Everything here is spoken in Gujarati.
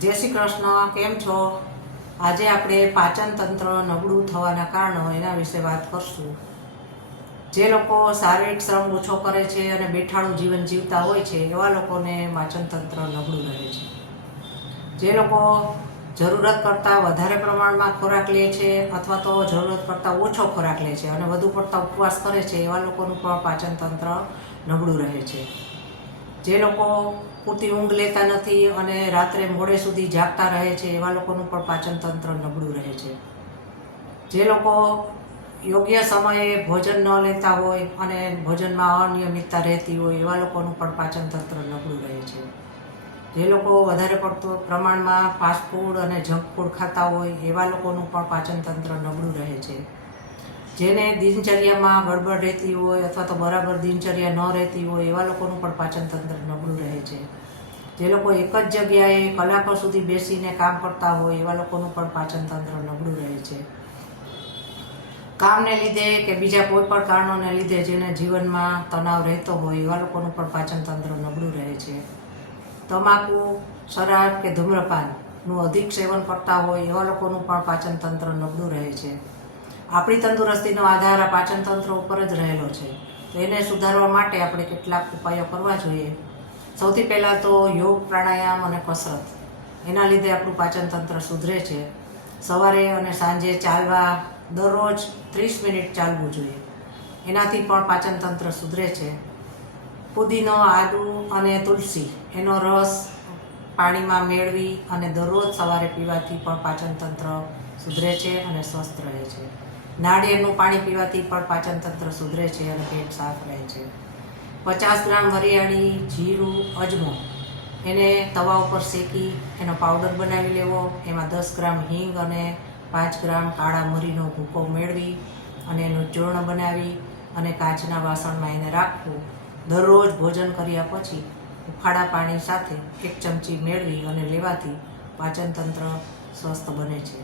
જય શ્રી કૃષ્ણ, કેમ છો? આજે આપણે પાચન તંત્ર નબળું થવાના કારણો એના વિશે વાત કરશું. જે લોકો શારીરિક શ્રમ ઓછો કરે છે અને બેઠાડું જીવન જીવતા હોય છે એવા લોકોને પાચન તંત્ર નબળું રહે છે. જે લોકો જરૂરત કરતાં વધારે પ્રમાણમાં ખોરાક લે છે અથવા તો જરૂરત કરતાં ઓછો ખોરાક લે છે અને વધુ પડતા ઉપવાસ કરે છે એવા લોકોનું પણ પાચન તંત્ર નબળું રહે છે. જે લોકો પૂરતી ઊંઘ લેતા નથી અને રાત્રે મોડે સુધી જાગતા રહે છે એવા લોકોનું પણ પાચન તંત્ર નબળું રહે છે. જે લોકો યોગ્ય સમયે ભોજન ન લેતા હોય અને ભોજનમાં અનિયમિતતા રહેતી હોય એવા લોકોનું પણ પાચન તંત્ર નબળું રહે છે. જે લોકો વધારે પડતું પ્રમાણમાં ફાસ્ટ ફૂડ અને જંક ફૂડ ખાતા હોય એવા લોકોનું પણ પાચન તંત્ર નબળું રહે છે. જેને દિનચર્યામાં ગડબડ રહેતી હોય અથવા તો બરાબર દિનચર્યા ન રહેતી હોય એવા લોકોનું પણ પાચન તંત્ર નબળું રહે છે. જે લોકો એક જ જગ્યાએ કલાકો સુધી બેસીને કામ કરતા હોય એવા લોકોનું પણ પાચન તંત્ર નબળું રહે છે. કામને લીધે કે બીજા કોઈ પણ કારણોને લીધે જેને જીવનમાં તણાવ રહેતો હોય એવા લોકોનું પણ પાચન તંત્ર નબળું રહે છે. તમાકુ, શરાબ કે ધૂમ્રપાનનું અધિક સેવન કરતા હોય એવા લોકોનું પણ પાચન તંત્ર નબળું રહે છે. આપણી તંદુરસ્તીનો આધાર આ પાચન તંત્ર ઉપર જ રહેલો છે. તો એને સુધારવા માટે આપણે કેટલાક ઉપાયો કરવા જોઈએ. સૌથી પહેલાં તો યોગ, પ્રાણાયામ અને કસરત, એના લીધે આપણું પાચન તંત્ર સુધરે છે. સવારે અને સાંજે ચાલવા, દરરોજ 30 મિનિટ ચાલવું જોઈએ, એનાથી પણ પાચન તંત્ર સુધરે છે. પુદીનો, આદુ અને તુલસી એનો રસ પાણીમાં મેળવી અને દરરોજ સવારે પીવાથી પણ પાચન તંત્ર સુધરે છે અને સ્વસ્થ રહે છે. નાળિયેરનું પાણી પીવાથી પણ પાચન તંત્ર સુધરે છે અને પેટ સાફ રહે છે. 50 ગ્રામ વરિયાળી, જીરું, અજમો એને તવા ઉપર શેકી એનો પાવડર બનાવી લેવો. એમાં 10 ગ્રામ હિંગ અને 5 ગ્રામ કાળા મરીનો ભૂકો મેળવી અને એનું ચૂર્ણ બનાવી અને કાચના વાસણમાં એને રાખવું. દરરોજ ભોજન કર્યા પછી ઉફાળા પાણી સાથે 1 ચમચી મેળવી અને લેવાથી પાચન તંત્ર સ્વસ્થ બને છે.